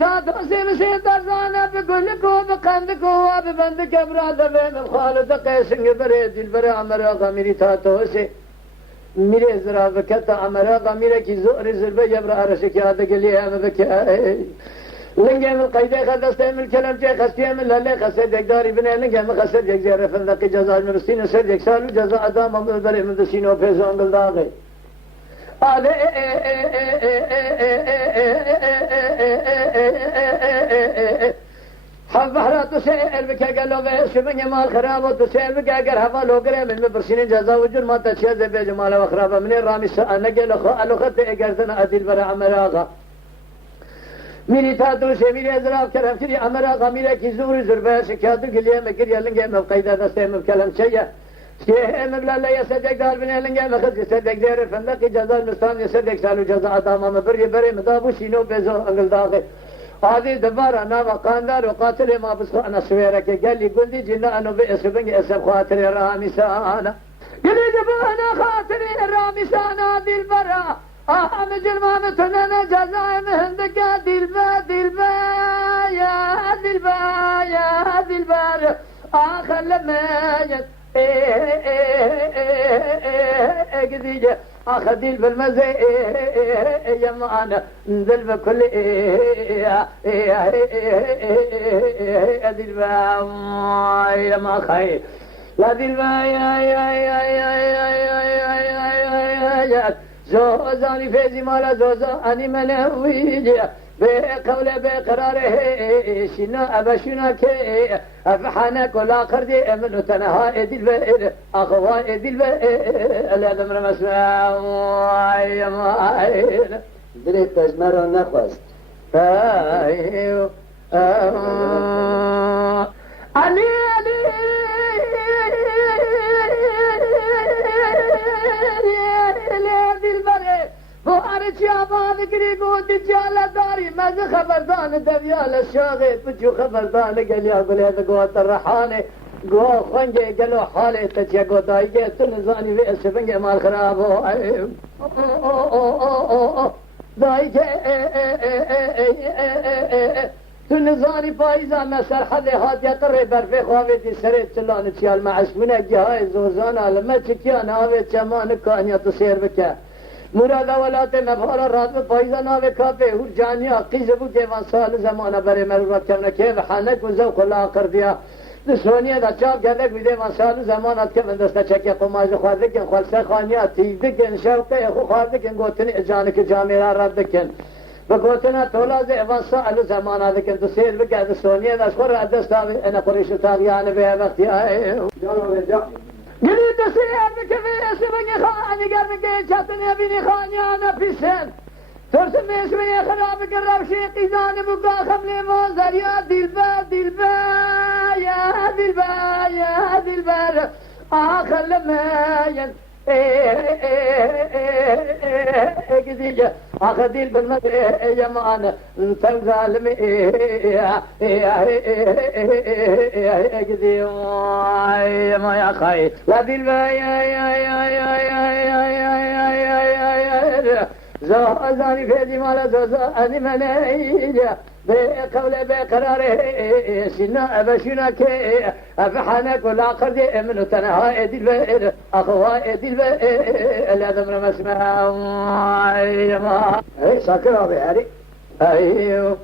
تا دوسیم شیطان زانه بگل کو بقند کو ببند کبرا دبن خالد قیسنگ بره دل بره عمر آقا میری تا توسی میره زرا بکتا عمر آقا میره کی زور زربه جبر عرش کی آده گلی هم بکه لنگه من قیده خدسته من کلم چه خسته من لاله خسته دکداری بنه لنگه من خسته دک زیر فندقی جزای مرسین سر دک سالو جزا ادام هم بره من دسینو پیزو انگل داغه آله حب بحرات تسأل بك قالوا بشبني مال خراب وتسأل بك أجر هوا لو قرأ من برسين جزاء وجر ما تشيز بجمال وخرابة من الرامي سأل نقل خت أجرتنا أدل برا عمراغا میری تا دوشه میری ازراف کرم کری عمراغا میری کی زور زربه شکاتو گلیه مکری لنگه مقیده دسته مکلم چیه شيء مبلا لا يصدق دار بن لنجا مخز يصدق دير الفندق جزاء المستان يصدق سالو جزاء داما مبري بري مدابو شينو بيزو انقل داغي هذه دبارة انا وقاندار وقاتل ما بسخو انا سويرك قال لي قلدي جنا انو باسبنج اسب خاطري رامي سانا قال لي انا خاطري رامي سانا دي البرا مجل ما متننا جزاء مهندك دي البا يا دي البا يا دي البا اخر لما قديجة أخذيل بالمزي يا معانا نزل بكل أديل يا ما خير لا ديل يا زوزاني فيزي مالا زوزا أني منويجي بقوله بقراره شنا أبشنا كي أفحنا كل آخر دي أمن تنها إدل بئر أخوان إدل بئر الأدمر مسمع يا ماير دلت تجمرا نخواست أيوه علي بوارچ آباد گری گود جالا داری مز خبردان دویال شاغه بچو خبردان گلیا گله گوت الرحانه گو خنجه گلو حاله تچیا گودایگه تنزانی و اسفنگ مال خرابو دایگه تنزانی پایزا مسر حد هات یقر برفه خواهی دی سره چلان چیال معش منه گیهای زوزان علمه چکیان آوه چمان کانیات سیر بکه مراد ولات مبارا رات में पैसा ना वे कापे हुर जानिया की जबू के साल जमाना बरे मरुरत करने के बहाने को जो खुला कर दिया तो सोनिया दा चाप गदे विदे साल जमाना के बंदस्ता चके قماش خواده के خلصه خانیا تیز के شوقه خو خواده के गोतने जान के जामेरा रद के بقوتنا تولا زي وصل زمانه ذيك تو سير بقى سونيا दा خور ادستا انا قريش تاغيان به وقت يا قلت سيئة بكفي اسمني خاني قرنك شاتني بني خاني انا في السن ترسم اسمني خراب قرب شيقي زاني بقا خملي موزر يا دلبا دلبا يا دلبا يا دلبا اخر لما ين قديجة اخذيل بالمدر يا معانا انت ظالم قدي يا ما يا خاي لا ديل يا زاني فيدي مالا زوزا اني منيجا بقوله بقراره سنا أبشنا كي أفحنا كل آخر دي من تنها إدل بئر أخوها إدل بئر الأدمر مسمع أي ما أي ساكر أبي هاري أيوه